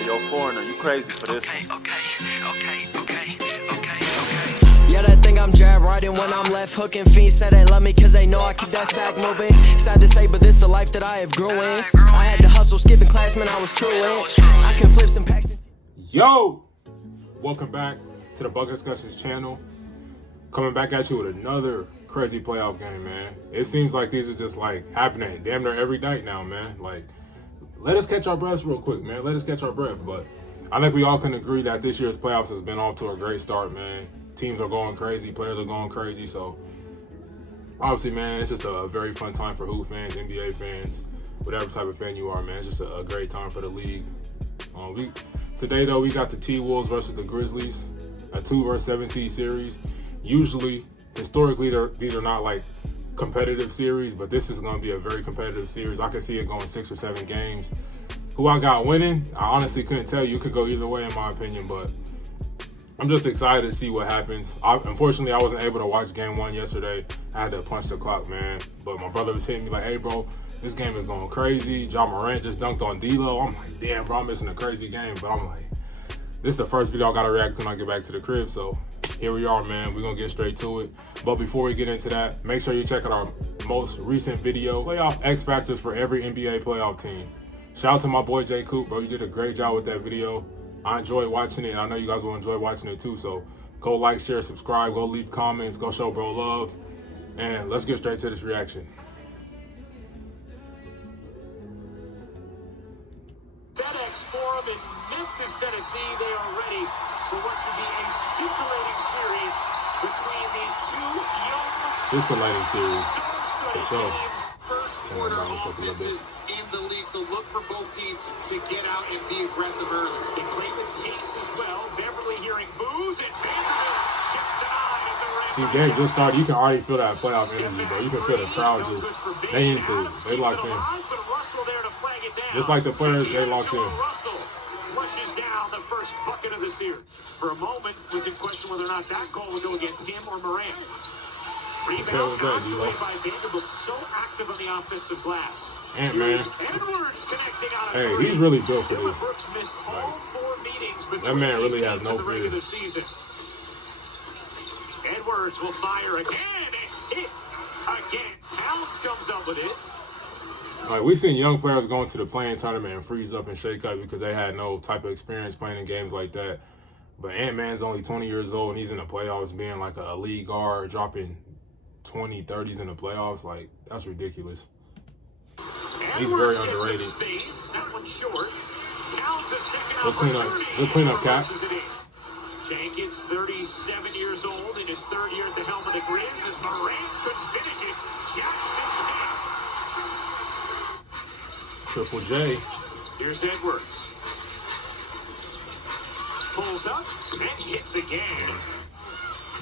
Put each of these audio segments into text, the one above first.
Hey, yo, foreigner, you crazy for this one. Yeah, they think I'm jab riding when I'm left hooking. Fiends say they love me cause they know I keep that sack moving. Sad to say, but this the life that I have grew in. I had to hustle, skipping class, man, I was true in. I can flip some packs. Yo! Welcome back to the Bucket Discussions channel. Coming back at you with another crazy playoff game, man. It seems like these are just like happening damn near every night now, man. Like, let us catch our breaths real quick, man. Let us catch our breath. But I think we all can agree that this year's playoffs has been off to a great start, man. Teams are going crazy, players are going crazy. So, obviously, man, it's just a very fun time for hoop fans, NBA fans, whatever type of fan you are, man. It's just a great time for the league. Today, though, we got the T-Wolves versus the Grizzlies, a 2 versus 7 seed series. Usually, historically, these are not like competitive series, but this is going to be a very competitive series. I can see it going 6 or 7 games. Who I got winning, I honestly couldn't tell you. It could go either way, in my opinion, but I'm just excited to see what happens. Unfortunately, I wasn't able to watch game 1 yesterday. I had to punch the clock, man. But my brother was hitting me like, hey, bro, this game is going crazy. Morant just dunked on D-Lo. I'm like, damn, bro, I'm missing a crazy game. But I'm like, this is the first video I got to react to when I get back to the crib. So here we are, man. We're going to get straight to it. But before we get into that, make sure you check out our most recent video, Playoff X Factors for every NBA playoff team. Shout out to my boy, J. Coop, bro. You did a great job with that video. I enjoyed watching it, and I know you guys will enjoy watching it too. So go like, share, subscribe, go leave comments, go show bro love, and let's get straight to this reaction. FedEx Forum in Memphis, Tennessee. They are ready for what should be a scintillating series between these two young, star-studded teams. First quarter offenses in the league, so look for both teams to get out and be aggressive early. They play with pace as well. Beverly hearing boos, and Vanderbilt gets denied at the rim. See, game just started. You can already feel that playoff energy, bro. You can feel the crowd just, they into it. They locked in. Just like the players, they locked in. Flushes down the first bucket of the series. For a moment, was in question whether or not that goal would go against him or Morant. Rebound knocked away by Vanderbilt, so active on the offensive glass. And man, Edwards connecting on a hey, three. he's really built for this. Brooks missed all 4 meetings between that man really these has teams no in the regular fear. season. Edwards will fire again and hit again. Towns comes up with it. Like, we've seen young players go into the playing tournament and freeze up and shake up because they had no type of experience playing in games like that. But Ant-Man's only 20 years old, and he's in the playoffs being like a lead guard, dropping 20, 30s in the playoffs. Like, that's ridiculous. He's very underrated. That one short. Towns a second Good cleanup, Cap. Jenkins, 37 years old, in his 3rd year at the helm of the Grizz, as Morant couldn't finish it. Jackson can. Triple J. Here's Edwards. Pulls up and hits again.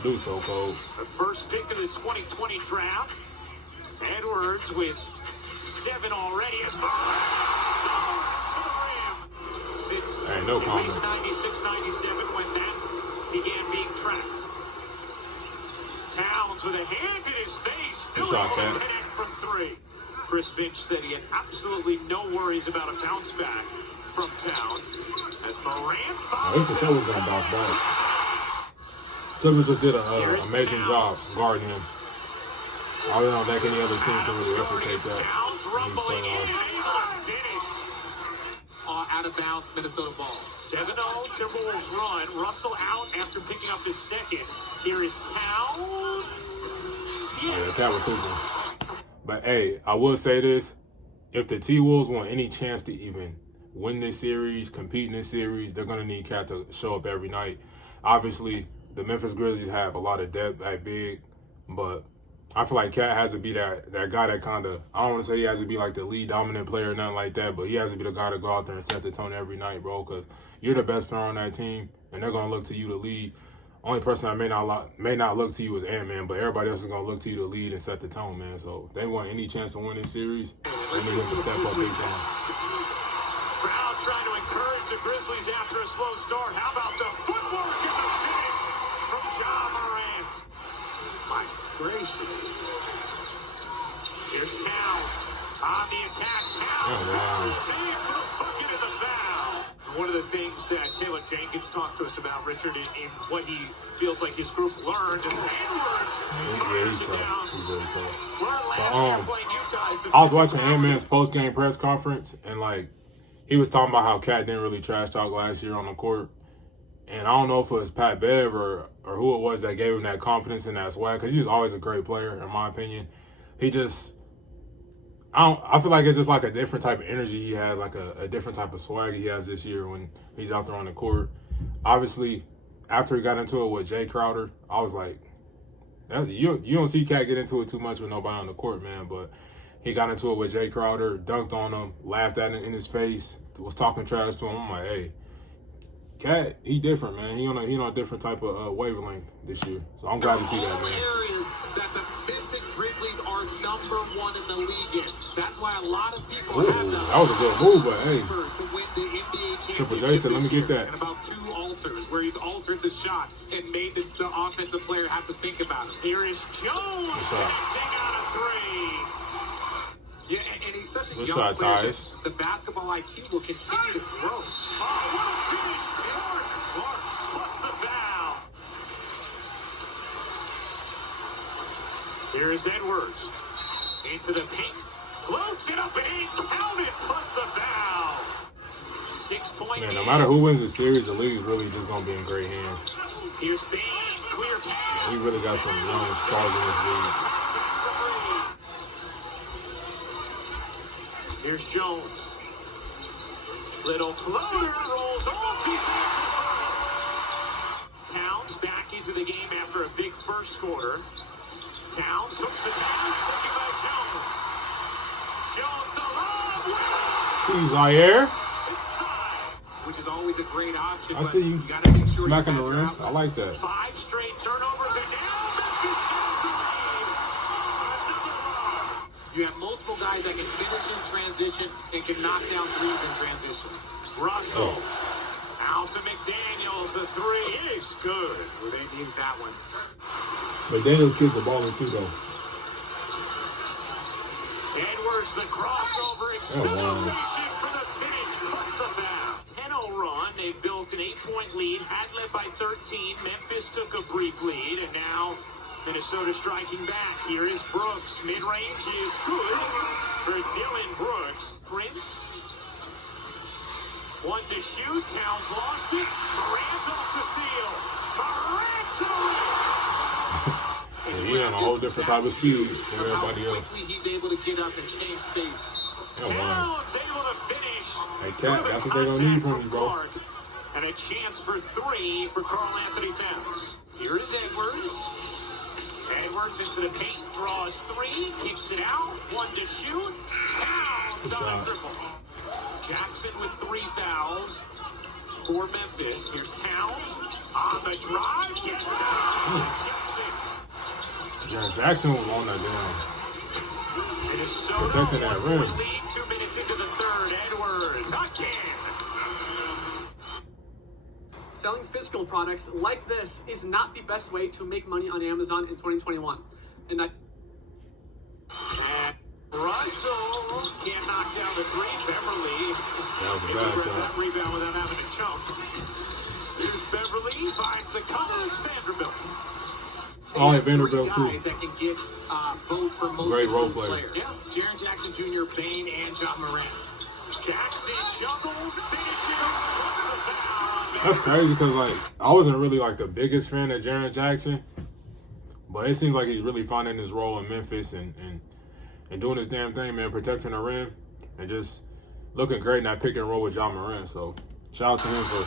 Do so cold. The first pick of the 2020 draft. Edwards with 7 already as Morant soars to the rim. Since at least 96, 97 when that began being tracked. Towns with a hand in his face, still able to connect from 3. Chris Finch said he had absolutely no worries about a bounce back from Towns. As Morant follows he was going to bounce back. Clippers just did an amazing job guarding him. I don't think any other team can really replicate that. Towns rumbling in, able to finish. Out of bounds, Minnesota ball. 7-0, Timberwolves run. Russell out after picking up his 2nd. Here is Towns. Yes. That was super. But hey, I will say this. If the T-Wolves want any chance to even win this series, compete in this series, they're going to need Cat to show up every night. Obviously, the Memphis Grizzlies have a lot of depth at big, but I feel like Cat has to be that guy that kind of, I don't want to say he has to be like the lead dominant player or nothing like that, but he has to be the guy to go out there and set the tone every night, bro, because you're the best player on that team, and they're going to look to you to lead. Only person that may not look to you is Ant-Man, but everybody else is going to look to you to lead and set the tone, man. So if they want any chance to win this series, they need him to step up big time. Crowd trying to encourage the Grizzlies after a slow start. How about the footwork and the finish from Morant? My gracious. Here's Towns on the attack. Towns goes in for the bucket of the foul. One of the things that Taylor Jenkins talked to us about, Richard, in what he feels like his group learned, and Edwards fires it down. I was watching Ant-Man's post-game press conference, and like he was talking about how Cat didn't really trash talk last year on the court. And I don't know if it was Pat Bev or who it was that gave him that confidence and that swag, because he's always a great player, in my opinion. He just, I feel like it's just like a different type of energy he has, like a different type of swag he has this year when he's out there on the court. Obviously, after he got into it with Jay Crowder, I was like, you don't see Cat get into it too much with nobody on the court, man, but he got into it with Jay Crowder, dunked on him, laughed at him in his face, was talking trash to him. I'm like, hey, Cat, he different, man. He on a different type of wavelength this year. So I'm glad to see that, man. Areas that the Memphis Grizzlies are #1 in the league in. That's why a lot of people have that was a good move, but hey. To win the NBA Triple J said, let me get that. And about 2 alters where he's altered the shot and made the offensive player have to think about it. Here is Jones connecting out of 3. Yeah, and he's such a Let's young try player that the basketball IQ will continue to grow. Oh, what a finish. Clark plus the foul. Here's Edwards. Into the paint. Floats it up and counted plus the foul. 6-point Man, no matter who wins the series, the league's really just going to be in great hands. Here's Bain. Clear pass. He really got some young stars in this league. Here's Jones. Little floater rolls off. He's there for the ball. Towns back into the game after a big first quarter. Towns hooks it pass, taken by Jones. Jones the lob. See Zaire. It's tied. Which is always a great option. I see you gotta make sure smacking the you rim. I like that. 5 straight turnovers and now Memphis has the lead. You have multiple guys that can finish in transition and can knock down threes in transition. Russell out to McDaniels. A 3 is good. Well, they needed that one. McDaniels gets the ball in too, though. Edwards, the crossover acceleration for the finish plus the foul. 10-0 run. They built an 8-point lead. Had led by 13. Memphis took a brief lead, and now Minnesota striking back. Here is Brooks. Mid-range is good for Dylan Brooks. Prince. 1 to shoot. Towns lost it. Morant off the steal. Morant to the And he on a whole different type of speed than everybody else. Quickly he's able to get up and change space. Towns able to finish. Hey, Cat, that's what they're going to need from you, bro. Clark. And a chance for 3 for Karl Anthony Towns. Here is Edwards. Edwards into the paint, draws 3, kicks it out, 1 to shoot. Towns on a triple. Jackson with 3 fouls for Memphis. Here's Towns on the drive, gets it out. Jackson was on that damn. Minnesota Protecting that rim. lead, 2 minutes into the third. Edwards again. Selling physical products like this is not the best way to make money on Amazon in 2021. And And Russell can't knock down the 3. Beverly That that rebound without having to jump. Here's Beverly, finds the cover. It's Vanderbilt. Oh, and Vanderbilt, too. Guys that can get votes for most Great role improved players. player. Yeah, Jaren Jackson Jr., Bain, and John Morant. Jackson juggles, finishes, puts the foul. That's crazy because, like, I wasn't really, like, the biggest fan of Jaren Jackson. But it seems like he's really finding his role in Memphis and doing his damn thing, man, protecting the rim and just looking great in that pick and roll with John Morant. So, shout out to him for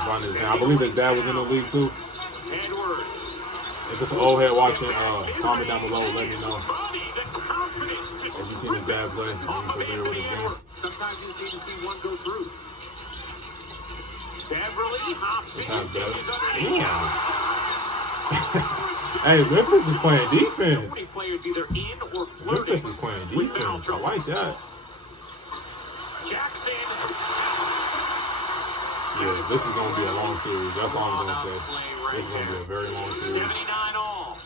finding his name. I believe his dad was in the league, too. Edwards. If it's an old head watching, comment down below, let me know. If you've seen his dad play, and you're familiar with his game. Sometimes you just need to see one go through. Beverly hops in. Dishes Hey, Memphis is playing defense. Many players either in or flirting. Memphis is playing defense. I like that. Jackson. Yeah, this is going to be a long series. That's all I'm going to say. This is going to be a very long series. 79 all.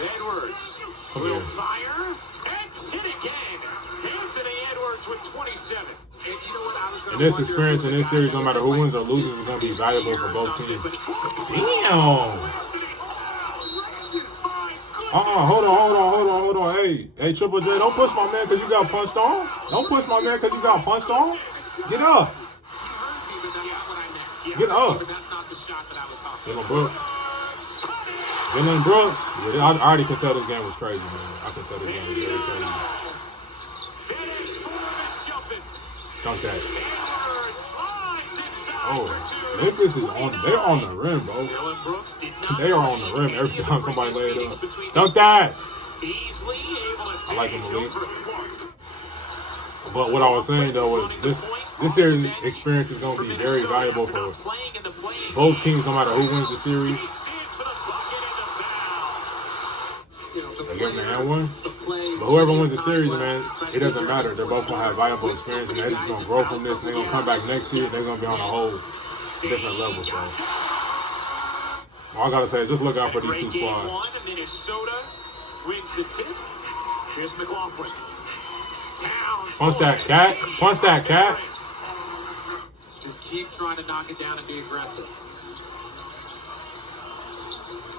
Edwards will fire and hit again. Anthony Edwards with 27. And you know what? I was And this experience in this series, no matter who wins or loses, is going to be valuable for both teams. Damn. Hold on. Hey, Triple J, don't push my man because you got punched on. Don't push my man because you got punched on. Get up. Get up. Dylan Brooks. Yeah, I already can tell this game was crazy, man. I can tell this game was very crazy. Dunk that. Oh, Memphis is they're on the rim, bro. They are on the rim every time somebody lay it up. Dunk that. I like him, Malik. But what I was saying, though, was this series experience is going to be very valuable for both teams, no matter who wins the series. They give them the hand one. But whoever wins the series, man, it doesn't matter. They're both going to have valuable experience, and they're just going to grow from this. And they're going to come back next year. They're going to be on a whole different level. So all I got to say is just look out for these two squads. Minnesota wins the tip. Here's McLaughlin. Punch that cat. Punch that cat. Just keep trying to knock it down and be aggressive.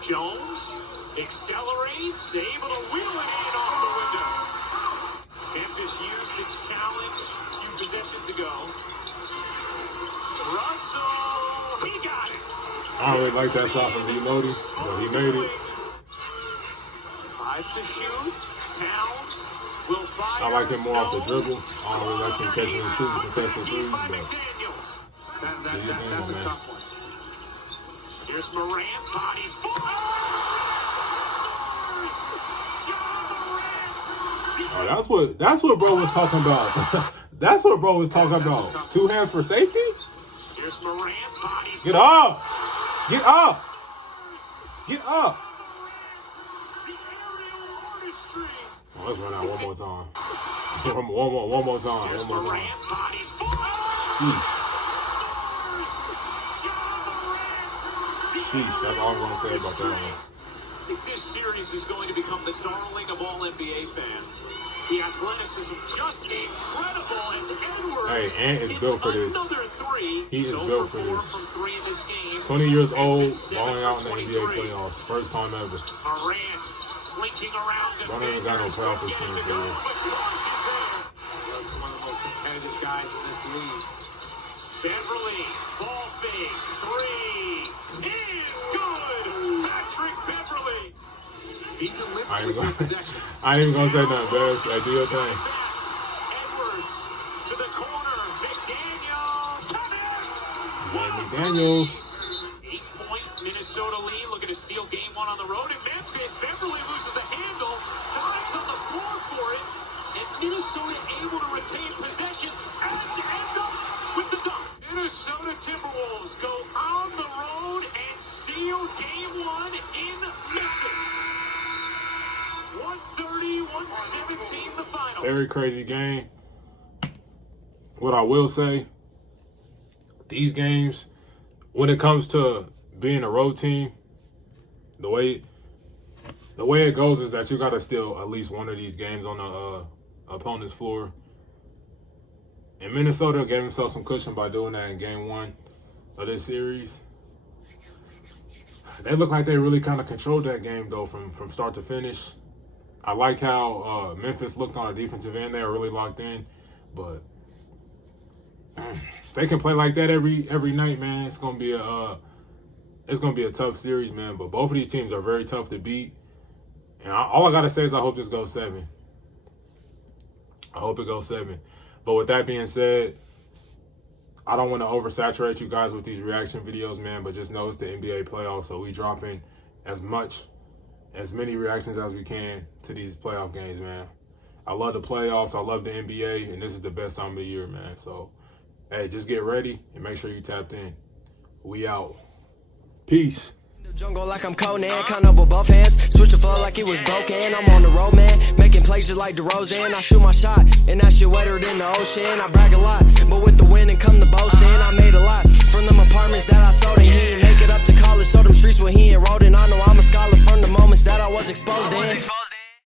Jones accelerates, able to wheel it in off the window. Memphis used its challenge a few possessions ago. Russell, he got it. I don't really like that shot from Lodi, but he made it. 5 to shoot. Towns will fire. I like him more off the dribble. I don't really like him catching and shooting contested threes, but That's a tough one. Here's Morant, bodies full. Oh, that's what bro was talking about. That's what bro was talking about. 2 hands for safety? Here's Morant, bodies Get up! Get up! Get up! Oh, let's run out one more time. One more time. Sheesh, that's all I'm going to say about that one. I think this series is going to become the darling of all NBA fans. The athleticism just incredible as Edwards. Hey, Ant is built for this. He is built for this. From 3 in this game. 20 years old, balling out in the NBA playoffs. First time ever. Morant slinking around. Bro ain't got no playoff experience for this. He's one of the most competitive guys in this league. Beverly, ball fake, 3 is good. Patrick Beverly. He delivered possessions. I ain't even gonna say nothing, Bev. Hey, do your thing. Edwards to the corner. McDaniels connects. McDaniels. 8-point Minnesota lead. Looking to steal game 1 on the road. In Memphis, Beverly loses the handle. Dives on the floor for it. And Minnesota able to retain possession and end up with the dunk. Minnesota Timberwolves go on the road and steal game 1 in Memphis. 130-117 the final. Very crazy game. What I will say, these games, when it comes to being a road team, the way it goes is that you got to steal at least one of these games on the opponent's floor. And Minnesota gave himself some cushion by doing that in game 1 of this series. They look like they really kind of controlled that game, though, from start to finish. I like how Memphis looked on the defensive end. They were really locked in. But they can play like that every night, man. It's gonna be a tough series, man. But both of these teams are very tough to beat. And all I gotta say is I hope this goes 7. I hope it goes 7. But with that being said, I don't want to oversaturate you guys with these reaction videos, man. But just know it's the NBA playoffs, so we dropping as many reactions as we can to these playoff games, man. I love the playoffs. I love the NBA, and this is the best time of the year, man. So, hey, just get ready and make sure you tapped in. We out. Peace. Jungle like I'm Conan, kind of with both hands. Switch the flow like it was broken. I'm on the road, man, making plays just like DeRozan. I shoot my shot, and that shit wetter than the ocean. I brag a lot, but with the win and come the boasting. I made a lot from them apartments that I sold, and he didn't make it up to college. So them streets where he enrolled in. I know I'm a scholar from the moments that I was exposed in.